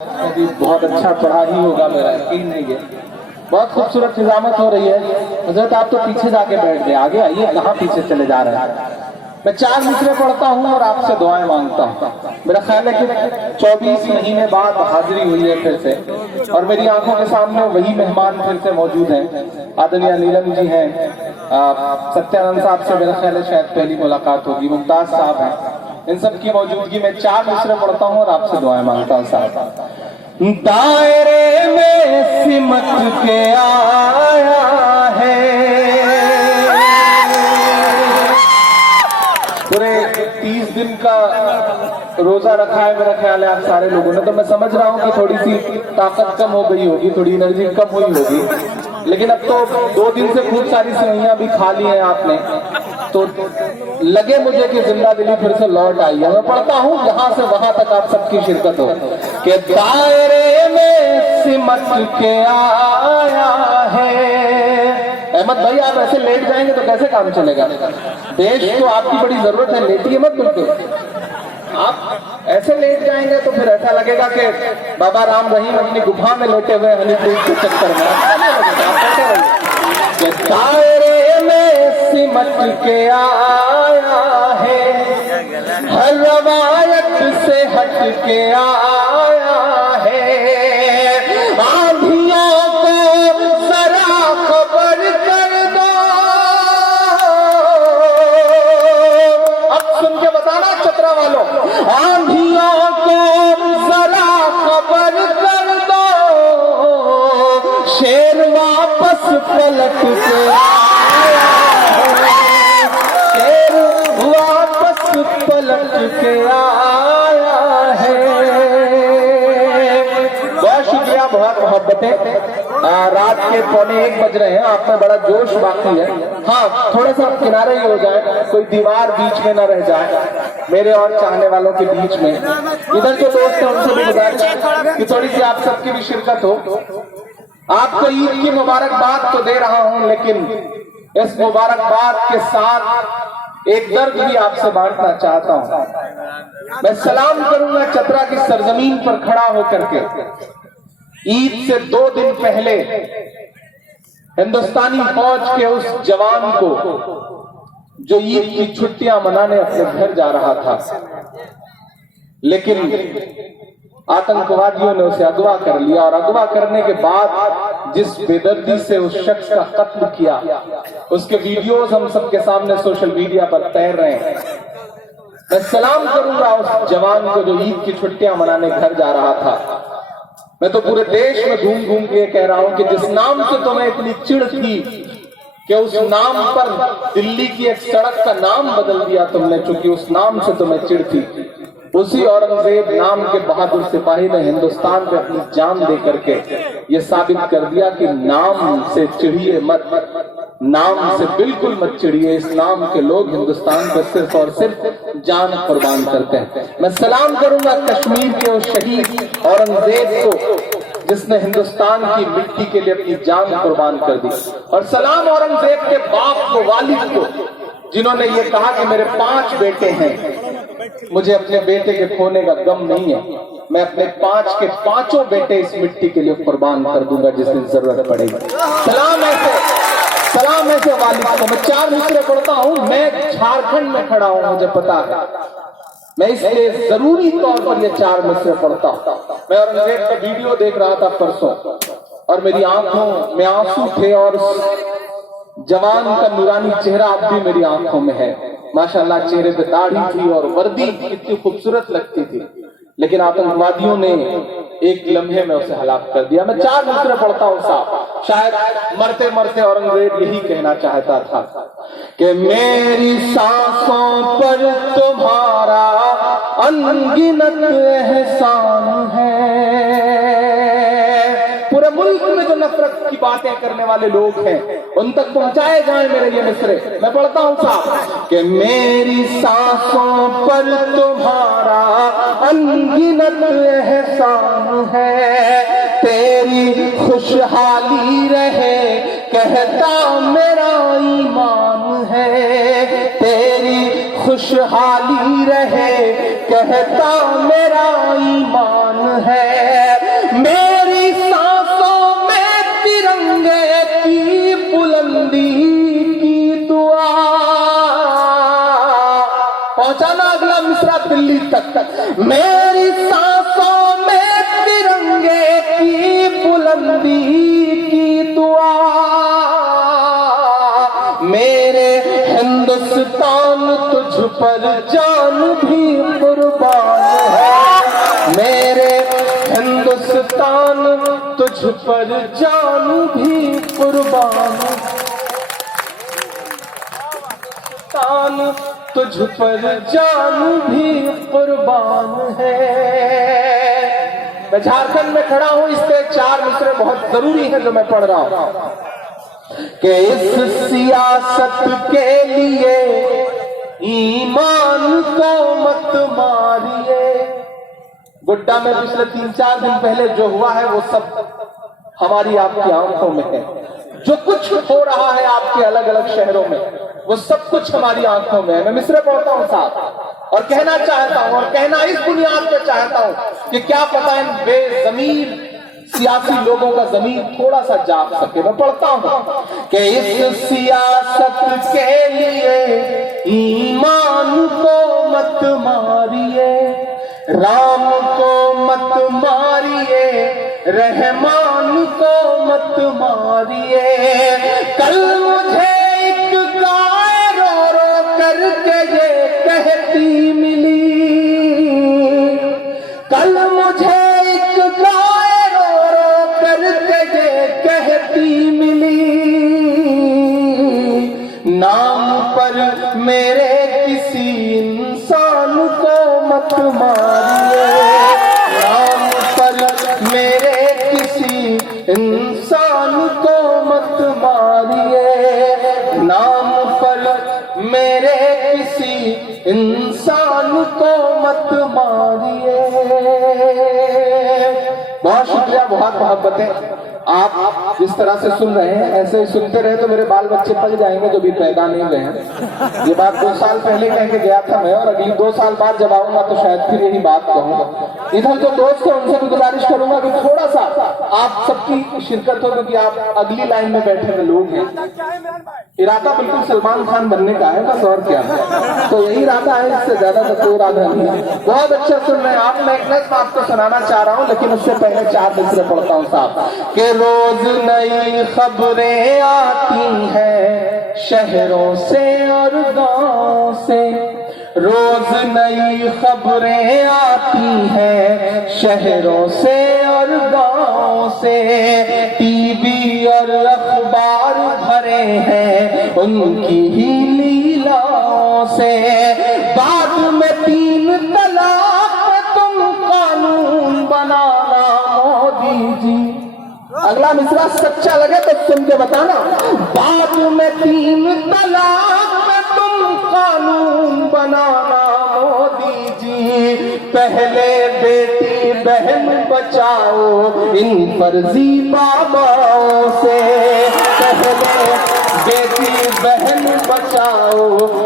अभी बहुत अच्छा पढ़ा ही होगा, मेरा यकीन नहीं है। बहुत खूबसूरत निजामत हो रही है। हजरत आप तो पीछे जाके बैठ गए, आगे आइए, कहाँ पीछे चले जा रहे हैं। मैं 4 मिसरे पढ़ता हूँ और आपसे दुआएं मांगता हूँ। मेरा ख्याल है कि 24 महीने बाद हाजिरी हुई है फिर से, और मेरी आंखों के सामने वही मेहमान फिर से मौजूद हैं। आदरणीय नीलम जी हैं, सत्यानंद साहब से मेरा ख्याल है शायद पहली मुलाकात होगी, मुमताज साहब हैं। इन सब की मौजूदगी में 4 मिसरे पढ़ता हूँ और आपसे दुआएं मांगता हूँ। साहब, दायरे में सिमट के आया है, पूरे 30 दिन का रोजा रखा है मेरा ख्याल है आप सारे लोगों ने। तो मैं समझ रहा हूँ कि थोड़ी सी ताकत कम हो गई होगी, थोड़ी एनर्जी कम हुई होगी, लेकिन अब तो 2 दिन से खूब सारी सेवइयां भी खा ली हैं आपने, तो लगे मुझे कि जिंदा दिली फिर से लौट आई है। मैं पढ़ता हूँ यहाँ से वहां तक आप सबकी शिरकत हो कि दायरे में सिमट के आया है। अहमद भाई, आप ऐसे लेट जाएंगे तो कैसे काम चलेगा? देश को आपकी बड़ी जरूरत है, लेटिए मत बिल्कुल। आप ऐसे लेट जाएंगे तो फिर ऐसा लगेगा कि बाबा राम रहीम अपनी गुफा में लेटे हुए हनीप्रीत के चक्कर में। दायरे में सिमट के आया है, हर रवायत से हट के आया है। आंधियों को जरा खबर कर दो, अब सुन के बताना चतरा वालों, आंधियों को जरा खबर कर दो, शेर वापस पलट के आया है, शेर वापस पलट के आया है। बहुत शुक्रिया, बहुत मोहब्बतें। रात के 1:15 बज रहे हैं, आप में बड़ा जोश बाकी है। हाँ, थोड़ा सा किनारे ही हो जाए, कोई दीवार बीच में न रह जाए मेरे और चाहने वालों के बीच में। इधर जो दोस्त हैं उनसे भी गुजारिश कि थोड़ी सी आप सबकी भी शिरकत हो। आपको ईद की मुबारकबाद तो दे रहा हूं, लेकिन इस मुबारकबाद के साथ एक दर्द भी आपसे बांटना चाहता हूं। मैं सलाम करूंगा चतरा की सरजमीन पर खड़ा होकर के। ईद से 2 दिन पहले हिंदुस्तानी फौज के उस जवान को जो ईद की छुट्टियां मनाने अपने घर जा रहा था, लेकिन आतंकवादियों ने उसे अगवा कर लिया, और अगवा करने के बाद जिस बेदर्दी से उस शख्स का कत्ल किया, उसके वीडियोस हम सबके सामने सोशल मीडिया पर तैर रहे हैं। मैं सलाम करूंगा उस जवान को जो ईद की छुट्टियां मनाने घर जा रहा था। मैं तो पूरे देश में घूम घूम के कह रहा हूं कि जिस नाम से तुम्हें इतनी चिढ़ थी कि उस नाम पर दिल्ली की एक सड़क का नाम बदल दिया तुमने, चूंकि उस नाम से तुम्हें चिढ़ थी, उसी औरंगजेब नाम के बहादुर सिपाही ने हिंदुस्तान पे अपनी जान दे करके ये साबित कर दिया कि नाम से चिढ़िए मत, नाम से बिल्कुल मत चिढ़िए। इस नाम के लोग हिंदुस्तान पे सिर्फ और सिर्फ जान कुर्बान करते हैं। मैं सलाम करूंगा कश्मीर के उस शहीद औरंगजेब को जिसने हिंदुस्तान की मिट्टी के लिए अपनी जान कुर्बान कर दी, और सलाम औरंगजेब के बाप को, वालिद को, जिन्होंने ये कहा कि मेरे 5 बेटे हैं, मुझे अपने बेटे के खोने का गम नहीं है, मैं अपने 5 के 5 बेटे इस मिट्टी के लिए कुर्बान कर दूंगा जिस दिन जरूरत पड़ेगी। सलाम ऐसे वालिद को। मैं 4 मिसरे पढ़ता हूँ। मैं झारखंड में खड़ा हूँ, मुझे पता है, मैं इसलिए जरूरी तौर पर ये 4 मिसरे पढ़ता हूँ। मैं औरंगजेब का वीडियो देख रहा था परसों, और मेरी आंखों में आंसू थे, और जवान का नूरानी चेहरा अब भी मेरी आंखों में है। माशाल्लाह, चेहरे पे दाढ़ी थी और वर्दी कितनी खूबसूरत लगती थी, लेकिन आतंकवादियों ने एक लम्हे में उसे हलाक कर दिया। मैं 4 मिसरे पढ़ता हूँ साहब। शायद मरते मरते औरंगजेब यही कहना चाहता था कि मेरी सांसों पर तुम्हारा अनगिनत एहसान है। पूरे मुल्क में जो नफरत की बातें करने वाले लोग हैं उन तक पहुंचाए जाए मेरे ये मिसरे। मैं पढ़ता हूं साहब कि मेरी सांसों पर तुम्हारा अनगिनत एहसान है, तेरी खुशहाली रहे कहता मेरा ईमान है, तेरी खुशहाली रहे कहता मेरा ईमान है। तक। मेरी सांसों में तिरंगे की बुलंदी की दुआ, मेरे हिंदुस्तान तुझ पर जान भी कुर्बान है, मेरे हिंदुस्तान तुझ पर जान भी कुर्बान, तुझ पर जान भी कुर्बान है। मैं झारखंड में खड़ा हूं, इसके 4 मिसरे बहुत जरूरी है जो मैं पढ़ रहा हूं कि इस सियासत के लिए ईमान को मत मारिए। गुड्डा में पिछले 3-4 दिन पहले जो हुआ है वो सब हमारी आपकी आंखों में है। जो कुछ हो रहा है आपके अलग अलग शहरों में वो सब कुछ हमारी आंखों में है। मैं मिसरे पढ़ता हूं साथ और कहना चाहता हूं, और कहना इस बुनियाद पे चाहता हूं कि क्या पता इन बेज़मीर सियासी लोगों का जमीन थोड़ा सा जाग सके। मैं पढ़ता हूं कि इस सियासत के लिए ईमान को मत मारिए, राम को मत मारिए, रहमान को मत मारिए। कल मुझे एक गाय रो रो करके ये कहती मिली, कल मुझे एक गाय रो रो करके ये कहती मिली, नाम पर मेरे किसी इंसान को मत मारिए, नाम पर मेरे किसी इंसान को मत मारिए, नाम पर मेरे किसी इंसान को मत मारिए। बहुत शुक्रिया, बहुत मोहब्बतें। आप जिस तरह से सुन रहे हैं ऐसे ही सुनते रहे तो मेरे बाल बच्चे पल जाएंगे जो भी पैदा नहीं हुए हैं। ये बात 2 साल पहले कह के गया था मैं, और अगली 2 साल बाद जब आऊंगा तो शायद फिर यही बात कहूंगा। इधर जो दोस्त है उनसे भी गुजारिश करूंगा कि थोड़ा सा आप सबकी शिरकत हो, क्योंकि आप अगली लाइन में बैठे हुए लोग हैं। इरादा बिल्कुल सलमान खान बनने का है बस, और क्या है, तो यही इरादा है, इससे ज्यादा तो कोई इरादा नहीं है। बहुत अच्छा सुन रहे हैं आप। मैं एक नज़्म आपको सुनाना चाह रहा हूँ, लेकिन उससे पहले 4 मिसरे पढ़ता हूँ साहब कि रोज नई खबरें आती हैं शहरों से और गांव से, रोज नई खबरें आती हैं शहरों से और गांव से, टीवी और अखबार भरे हैं उनकी ही लीलाओं से, बाद में 3 तलाक पे तुम कानून बनाना मोदी जी। अगला मिसरा सच्चा लगे तो सुन के बताना, बाद में 3 तलाक पे तुम कानून बनाना मोदी जी, पहले बेटी बहन बचाओ इन फर्जी बाबाओं से, पहले बेटी बहन बचाओ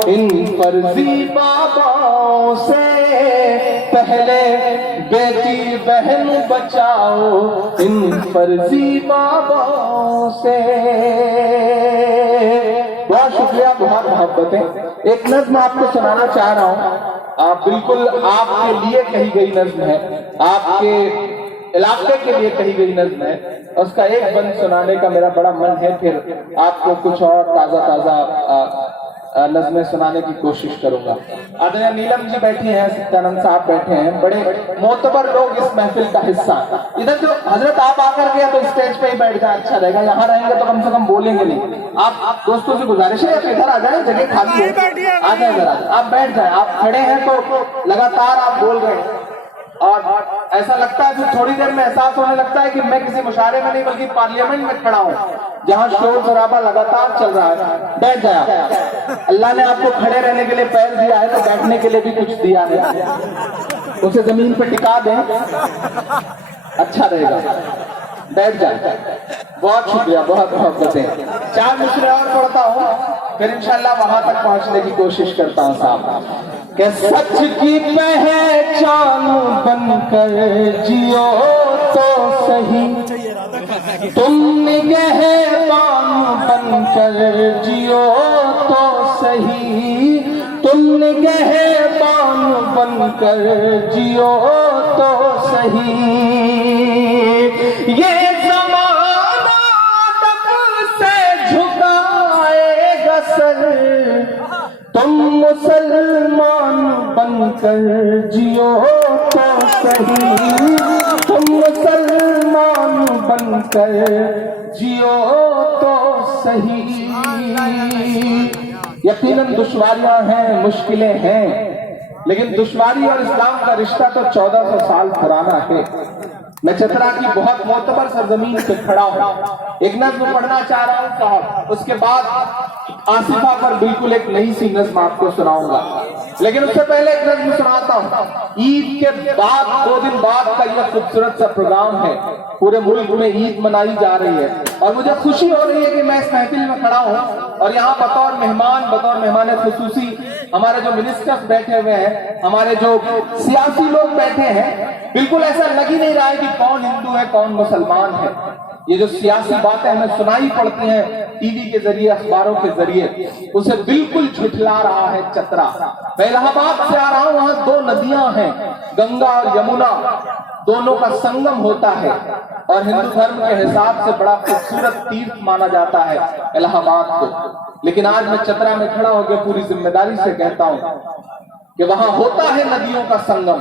इन फर्जी बाबाओं से, पहले बेटी बहन बचाओ इन फर्जी बाबाओं से। बहुत शुक्रिया, बहुत मोहब्बतें। एक नज्म आपको सुनाना चाह रहा हूं, आप बिल्कुल आपके लिए कही गई नज्म है, आपके इलाके के लिए कही गई नज्म है। उसका एक बंद सुनाने का मेरा बड़ा मन है, फिर आपको कुछ और ताजा ताजा नज़्में सुनाने की कोशिश करूंगा। आदरणीय नीलम जी बैठी हैं, सत्यानंद साहब बैठे हैं, बड़े मोतबर लोग इस महफिल का हिस्सा। इधर जो हजरत आप आकर गया तो स्टेज पे ही बैठ जाए, अच्छा रहेगा। यहाँ रहेंगे तो कम से कम बोलेंगे नहीं। आप दोस्तों से गुजारिश है इधर आ जाए, जगह खाली है, आ जाए इधर, आप बैठ जाए। आप खड़े हैं तो लगातार आप बोल रहे हैं और ऐसा लगता है कि थोड़ी देर में एहसास होने लगता है कि मैं किसी मुशारे में नहीं बल्कि पार्लियामेंट में खड़ा हूँ, जहाँ शोर शराबा लगातार चल रहा है। बैठ जाए। अल्लाह ने आपको खड़े रहने के लिए पैर दिया है तो बैठने के लिए भी कुछ दिया है, उसे जमीन पे टिका दें, अच्छा रहेगा। बैठ जाए। बहुत शुक्रिया, बहुत मोहब्बतें। 4 मिसरे और पढ़ता हूँ, फिर इंशाल्लाह वहां तक पहुंचने की कोशिश करता हूँ साहब। कि सच की पहचान बनकर जियो तो सही, तुम निगहबान बनकर जियो तो सही, तुम निगहबान बन बनकर जियो तो सही। ये ज़माना अदब से झुकाएगा सर, तुम मुसलमान बनकर जियो तो सही। तुम मुसलमान बनकर जियो तो सही। यकीनन दुश्वारियां हैं, मुश्किलें हैं, लेकिन दुश्वारी और इस्लाम का रिश्ता तो 1400 साल पुराना है। मैं चतरा की बहुत मोतबर सरजमीन पे खड़ा हूँ। एक नज्म पढ़ना चाह रहा हूँ साहब, उसके बाद आसिफा पर बिल्कुल एक नई सी नज्म आपको सुनाऊंगा। लेकिन उससे पहले एक नज्म सुनाता हूँ। ईद के बाद 2 दिन बाद का यह खूबसूरत सा प्रोग्राम है। पूरे मुल्क में ईद मनाई जा रही है और मुझे खुशी हो रही है कि मैं इस महफिल में खड़ा हूँ और यहाँ बतौर मेहमान खुसूसी हमारे जो मिनिस्टर्स बैठे हुए हैं, हमारे जो सियासी लोग बैठे हैं, बिल्कुल ऐसा लग ही नहीं रहा है कि कौन हिंदू है कौन मुसलमान है। ये जो सियासी बातें हमें सुनाई पड़ती हैं टीवी के जरिए, अखबारों के जरिए, उसे बिल्कुल झुठला रहा है चतरा। मैं इलाहाबाद से आ रहा हूँ, वहाँ 2 नदियां हैं, गंगा और यमुना, दोनों का संगम होता है और हिंदू धर्म के हिसाब से बड़ा खूबसूरत तीर्थ माना जाता है इलाहाबाद को। लेकिन आज मैं चतरा में खड़ा होकर पूरी जिम्मेदारी से कहता हूँ कि वहां होता है नदियों का संगम,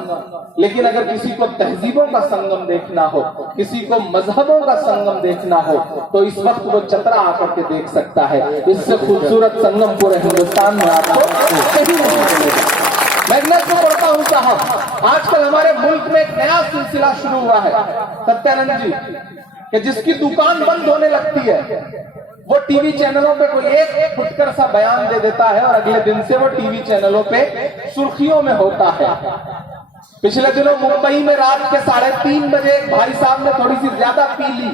लेकिन अगर किसी को तहजीबों का संगम देखना हो, किसी को मजहबों का संगम देखना हो, तो इस वक्त वो चतरा आकर के देख सकता है। इससे खूबसूरत संगम पूरे हिंदुस्तान में आपको कहीं नहीं मिलेगा। मैं नज्म पढ़ता हूँ साहब, आजकल हमारे मुल्क में एक नया सिलसिला शुरू हुआ है सत्यानंद जी, कि जिसकी दुकान बंद होने लगती है वो टीवी चैनलों पे कोई एक फुटकर सा बयान दे देता है और अगले दिन से वो टीवी चैनलों पे सुर्खियों में होता है। पिछले दिनों मुंबई में रात के 3:30 बजे एक भाई साहब ने थोड़ी सी ज्यादा पी ली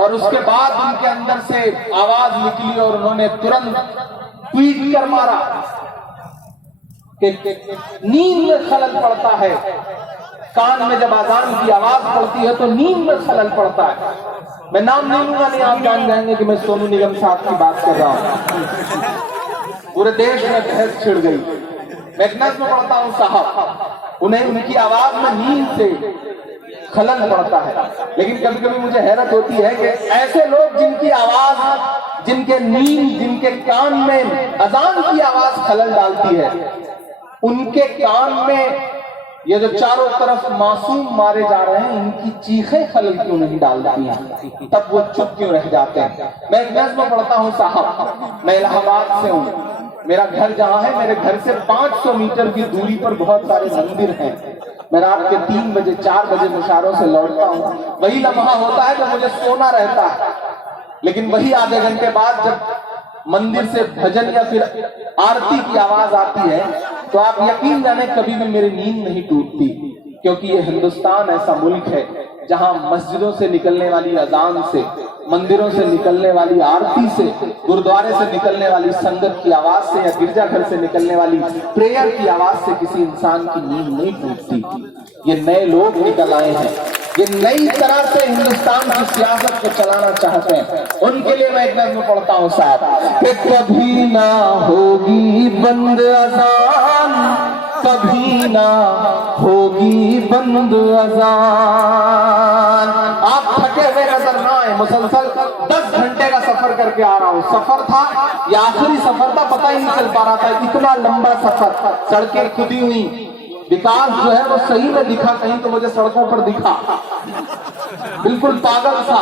और उसके बाद उनके अंदर से आवाज निकली और उन्होंने तुरंत ट्वीट कर मारा कि नींद में खलल पड़ता है, कान में जब आजान की आवाज पड़ती है तो नींद में खलल पड़ता है। मैं नाम नहीं लूंगा, नहीं आप जान जाएंगे कि मैं सोनू निगम साहब की बात कर रहा हूं। पूरे देश में बहस छिड़ गई। मैं एक नज्म पढ़ता हूं साहब, उन्हें उनकी आवाज में नींद से खलल पड़ता है। लेकिन कभी कभी मुझे हैरत होती है कि ऐसे लोग जिनकी आवाज, जिनके नींद, जिनके कान में अजान की आवाज खलल डालती है, उनके कान में ये जो चारों तरफ मासूम मारे जा रहे हैं, इनकी चीखें खलल क्यों नहीं डालती हैं? तब वो चुप क्यों रह जाते हैं? मैं एक नज्म पढ़ता हूँ साहब, मैं इलाहाबाद से हूँ। मेरा घर जहाँ है, मेरे घर से 500 मीटर की दूरी पर बहुत सारे मंदिर हैं। मैं रात के 3 बजे 4 बजे मुशारों से लौटता हूँ। वही लम्हा होता है जब मुझे सोना रहता है, लेकिन वही आधे घंटे बाद जब मंदिर से भजन या फिर आरती की आवाज आती है तो आप यकीन जाने कभी भी मेरी नींद नहीं टूटती, क्योंकि ये हिंदुस्तान ऐसा मुल्क है जहां मस्जिदों से निकलने वाली अजान से, मंदिरों से निकलने वाली आरती से, गुरुद्वारे से निकलने वाली संगत की आवाज से या गिरजाघर से निकलने वाली प्रेयर की आवाज से किसी इंसान की नींद नहीं टूटती। ये नए लोग निकल आए हैं, ये नई तरह से हिंदुस्तान की सियासत को चलाना चाहते हैं। उनके लिए मैं एक नज्म पढ़ता हूँ साहब, कि कभी ना होगी बंद अजान, कभी ना होगी बंद अजान। आप थके हुए नजर ना आए, मुसलसल 10 घंटे का सफर करके आ रहा हूँ। सफर था या आखिरी सफर था पता ही नहीं चल पा रहा था, इतना लंबा सफर, सड़कें खुदी हुई, विकास जो है वो सही में दिखा, कहीं तो मुझे सड़कों पर दिखा, बिल्कुल पागल सा,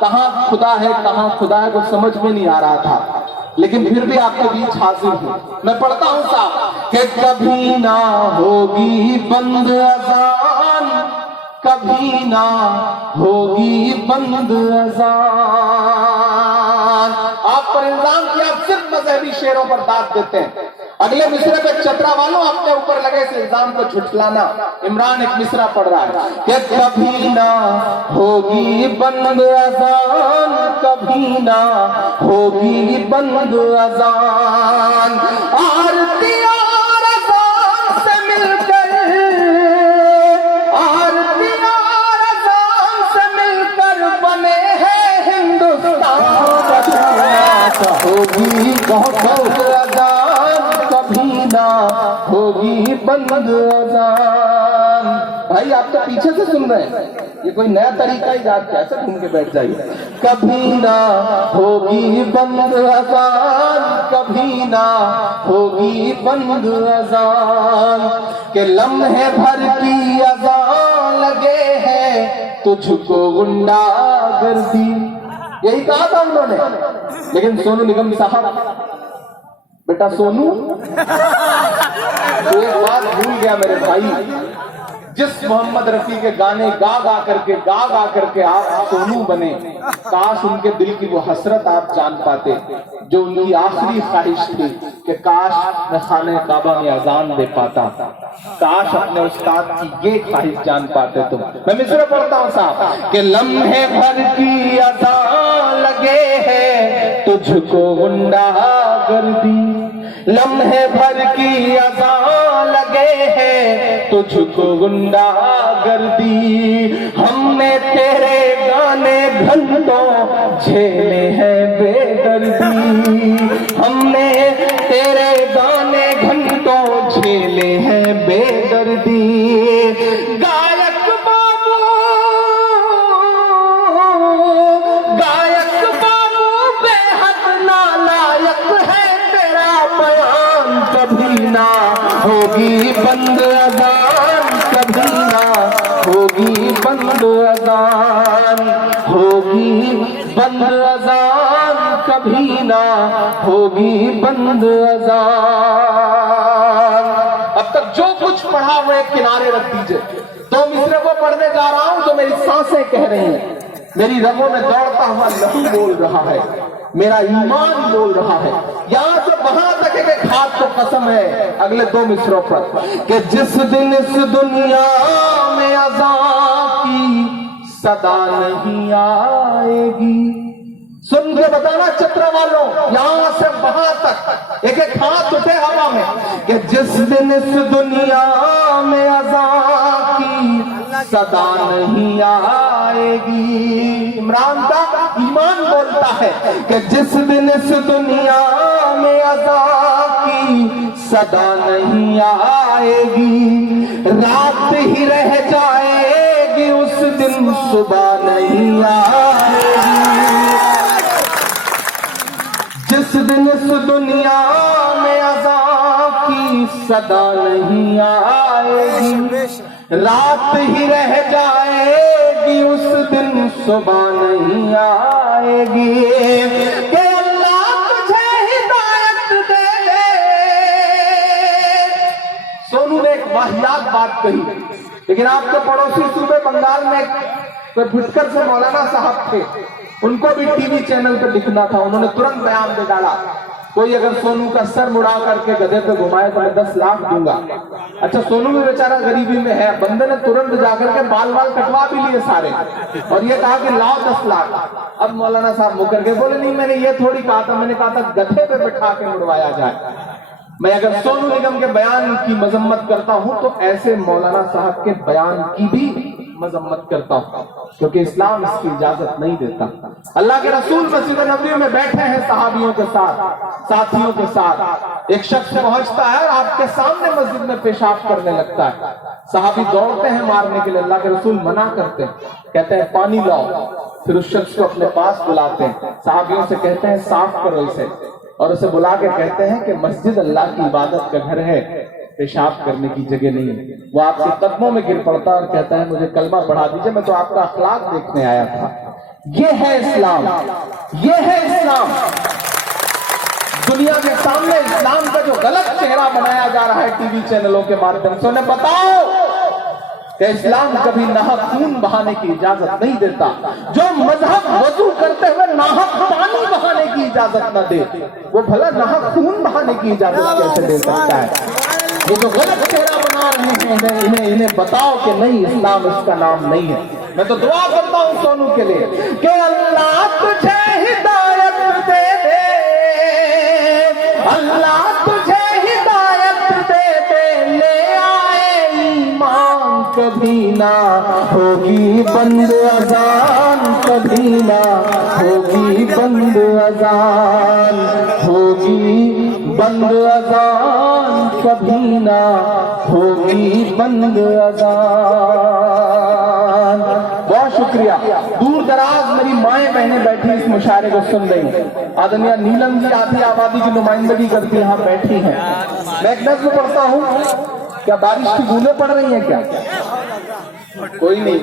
कहाँ खुदा है कुछ समझ में नहीं आ रहा था। लेकिन फिर भी आपके बीच हाजिर हूँ। मैं पढ़ता हूँ साहब कि कभी ना होगी बंद अजान, कभी ना होगी बंद अजान। आप पर इल्जाम किया, आप सिर्फ मजहबी शेरों पर दाद देते हैं। अगले मिसरे पे चतरा वालों अपने ऊपर लगे इस इल्जाम को झुठलाना। इमरान एक मिसरा पढ़ रहा है कि कभी ना होगी बंद अजान, कभी ना होगी बंद अजान। आरती और अजान से मिलकर, आरती और अजान से मिलकर बने हैं हिंदुस्तान। होगी बहुत अजान, कभी ना होगी बंद अजान। भाई आप तो पीछे से सुन रहे हैं, ये कोई नया तरीका ही याद कैसे घूम के बैठ जाइए। कभी ना होगी बंद अजान, कभी ना होगी बंद अजान, के लम्हे भर की अजान लगे हैं तुझको गुंडागर्दी। यही कहा था उन्होंने। लेकिन सोनू निगम साहब, बेटा सोनू, तो एक बात भूल गया मेरे भाई, जिस मोहम्मद रफी के गाने गा गा करके आप सोनू बने, काश उनके दिल की वो हसरत आप जान पाते, जो उनकी आखिरी ख्वाहिश थी कि काश मैं खाने काबा में अजान दे पाता, काश अपने उस्ताद की ये ख्वाहिश जान पाते तुम। मैं मिसरा पढ़ता हूँ साहब कि लम्हे भर की अजान लगे है तुझको गुंडागर्दी, लम्हे भर की अजान लगे है तुझको गुंडागर्दी, हमने तेरे गाने घंटों झेले हैं बेदर्दी, हमने तेरे गाने घंटों झेले हैं बेदर्दी। गायक बाबू, गायक बाबू बेहद नालायक है तेरा बयान, कभी ना होगी बंद अजान, कभी ना होगी बंद अजान, होगी बंद अजान, कभी ना होगी बंद अजान। अब तक जो कुछ पढ़ा हुआ एक किनारे रख दीजिए, तो मिसरे को पढ़ने जा रहा हूं जो मेरी सांसें कह रही हैं, मेरी रगों में दौड़ता हुआ लहू बोल रहा है, मेरा ईमान बोल रहा है। यहां से वहां तक एक हाथ को कसम है अगले 2 मिसरों पर कि जिस दिन इस दुनिया में अज़ान की सदा नहीं आएगी। सुन के बताना चत्र वालों, यहां से वहां तक एक एक हाथ उठे हवा में कि जिस दिन इस दुनिया में अज़ान की सदा नहीं आएगी। इमरान का ईमान बोलता है कि जिस दिन इस दुनिया में अज़ान की सदा नहीं आएगी, रात ही रह जाएगी उस दिन सुबह नहीं आएगी। जिस दिन इस दुनिया में अज़ान की सदा नहीं आएगी, रात ही रह जाएगी उस दिन सुबह नहीं आएगी। कि अल्लाह तुझे हिदायत दे दे। सोनू ने एक वाहियात बात कही, लेकिन आपके पड़ोसी सूबे बंगाल में कोई फुटकर से मौलाना साहब थे, उनको भी टीवी चैनल पर दिखना था, उन्होंने तुरंत बयान दे डाला, कोई अगर सोनू का सर मुड़ा करके गधे पे घुमाए तो मैं 10 लाख दूंगा। अच्छा, सोनू भी बेचारा गरीबी में है, बंदे ने तुरंत जाकर के बाल कटवा भी लिए सारे, और ये कहा कि लाओ 10 लाख। अब मौलाना साहब मुकर के बोले नहीं, मैंने ये थोड़ी कहा था, मैंने कहा था गधे पे बैठा के मुड़वाया जाए। मैं अगर सोनू निगम के बयान की मजम्मत करता हूं तो ऐसे मौलाना साहब के बयान की भी मजम्मत करता हूं, क्योंकि इस्लाम इसकी इजाजत नहीं देता। अल्लाह के रसूल मस्जिद नबवी में बैठे हैं सहाबियों के साथ, साथियों के साथ, एक शख्स पहुंचता है और आपके सामने मस्जिद में पेशाब करने लगता है। सहाबी दौड़ते हैं मारने के लिए, अल्लाह के रसूल मना करते हैं, कहते हैं पानी लाओ। फिर उस शख्स को अपने पास बुलाते हैं, सहाबियों से कहते हैं साफ करो इसे, और उसे बुला के कहते हैं कि मस्जिद अल्लाह की इबादत का घर है, पेशाब करने की जगह नहीं है। वो आपके कदमों में गिर पड़ता है और कहता है मुझे कलमा पढ़ा दीजिए, मैं तो आपका अखलाक देखने आया था। ये है इस्लाम, ये है इस्लाम। दुनिया के सामने इस्लाम का जो गलत चेहरा बनाया जा रहा है टीवी चैनलों के माध्यम से, उन्हें बताओ कि इस्लाम कभी नाहक खून बहाने की इजाजत नहीं देता। जो मजहब वजू करते हुए नाहक पानी बहाने की इजाजत न दे, वो भला नाहक खून बहाने की इजाजत कैसे दे सकता है? ये जो गलत चेहरा बना रहे हैं, इन्हें बताओ कि नहीं, इस्लाम इसका नाम नहीं है। मैं तो दुआ करता हूँ सोनू के लिए कि अल्लाह तुझे हिदायत दे दे, अल्लाह तुझे हिदायत दे दे, ले आए ईमान, कभी ना होगी बंद अजान, कभी ना होगी बंद अजान, होगी बंद अजान, कभी ना होगी बंद अजान। बहुत शुक्रिया। दूर दराज मेरी माएं बहनें बैठी इस मुशायरे को सुन रही हैं। आदरणीय नीलम जी आधी आबादी की नुमाइंदगी करती यहाँ बैठी हैं। मैं एक नज़्म पढ़ता हूँ, क्या बारिश की बूंदें पड़ रही हैं क्या? कोई नहीं।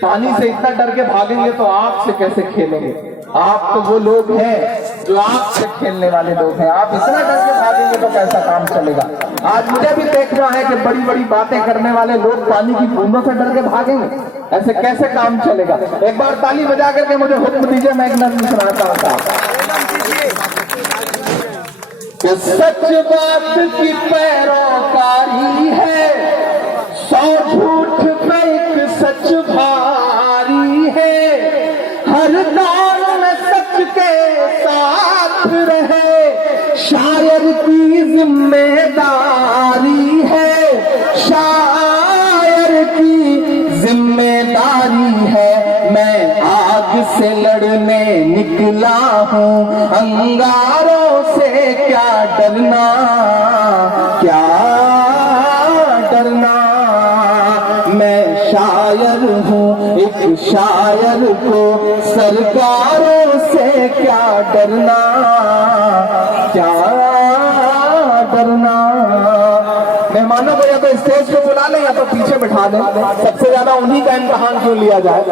पानी से इतना डर के भागेंगे तो आग से कैसे खेलेंगे? आप तो वो लोग हैं जो आग से खेलने वाले लोग हैं। आप इतना डर के भागेंगे तो कैसा काम चलेगा? आज मुझे भी देखना है कि बड़ी बड़ी बातें करने वाले लोग पानी की बूंदों से डर के भागेंगे, ऐसे कैसे काम चलेगा? एक बार ताली बजा करके मुझे हुक्म दीजिए, मैं एक नज़्म सुनाता हूं। सच बात की पैरोकारी है, 100 झूठ पे एक सच भारी है। हर दौर में सच के साथ रहे शायर की जिम्मेदारी है, शायर की जिम्मेदारी है। मैं आग से लड़ने निकला हूँ, अंगारों से क्या डरना, क्या डरना। मैं शायर हूँ, एक शायर को सरकारों से क्या डरना, क्या डरना। मेहमानों को या तो स्टेज पे बुला लें या तो पीछे बिठा दें। सबसे ज्यादा उन्हीं का इम्तिहान क्यों लिया जाए?